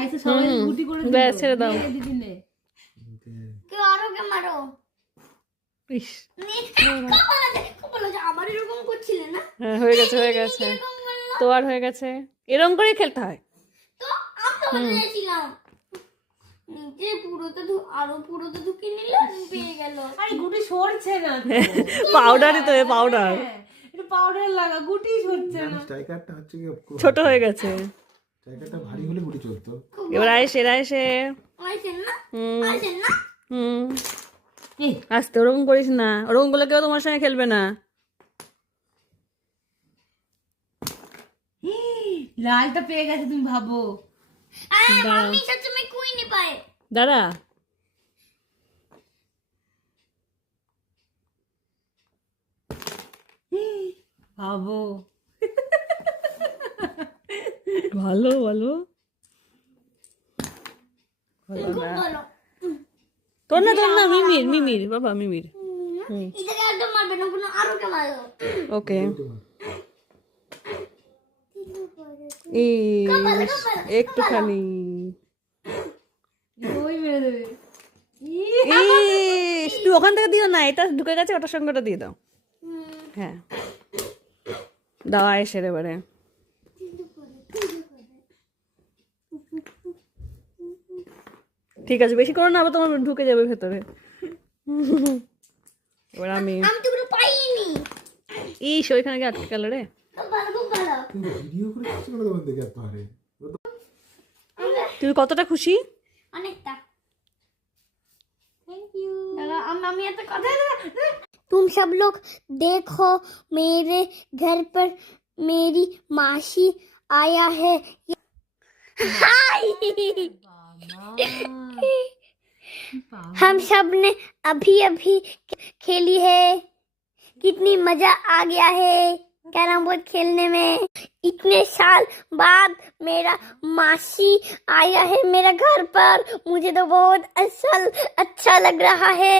আইসে সবাই গুটি করে দিল। ব্যাস ছেড়ে দাও। নে, দিদি নে। কেউ আরো কে মারো ইস, কপাল আছে আবার এরকম করছিলে না হ্যাঁ হয়ে গেছে হয়ে গেছে, এরকম বললো তো আর হয়ে গেছে, এরকম করেই খেলতে হয়। তো আমি তো বলেছিলাম নিচে আরো পুরোতে ঢুকে নিলে পেয়ে গেল আরে গুটি সরছে না তো। পাউডারই তো, পাউডার হ্যাঁ, একটু পাউডার লাগা, গুটি সরছে না। স্ট্রাইকারটা হচ্ছে কি ছোট হয়ে গেছে। স্ট্রাইকারটা ভারী হলে গুটি চলতো। এবার আয়েসে আয়েসে, আইসেন না হুম আইসেন না হুম, এই, আস্তে, ওরকম করিস না, ওরকম করলে কেউ তোমার সঙ্গে খেলবে না। লালটা পেয়ে গেছে তুমি ভাবো। আমি সবসময় কুইনি পায় দাঁড়া, ভাবো ভালো ভালো খুব ভালো তোর না তোর না, মিমির মিমির বাবা, মিমির। এটাকে একদম মারবে না কোনো আরো কে মারো ওকে, ইস, একটুখানি, ওই মেরে দেবে। ইস, তুই ওখান থেকে দিও না, এটা ঢুকে গেছে, ওটার সঙ্গে ওটা দিয়ে দাও। হ্যাঁ দাও আয়েসের এবারে। ঠিক আছে, বেশি করো না, আবার তোমার ঢুকে যাবে ভেতরে। এবার আমি, আমি তো কোনো পাইনি ইস, ওইখানে গিয়ে আটকে গেল রে। খুব ভালো তুমি ভিডিও করে কিছু করে তোমার দেখে এত হারে। তুমি কতটা খুশি? অনেকটা थैंक यू আমি এত কথা तुम सब लोग देखो मेरे घर पर मेरी मासी आया है हाय हम सब ने अभी अभी खेली है कितनी मजा आ गया है कैरम बोर्ड खेलने में इतने साल बाद मेरा मासी आया है मेरा घर पर मुझे तो बहुत अच्छा लग रहा है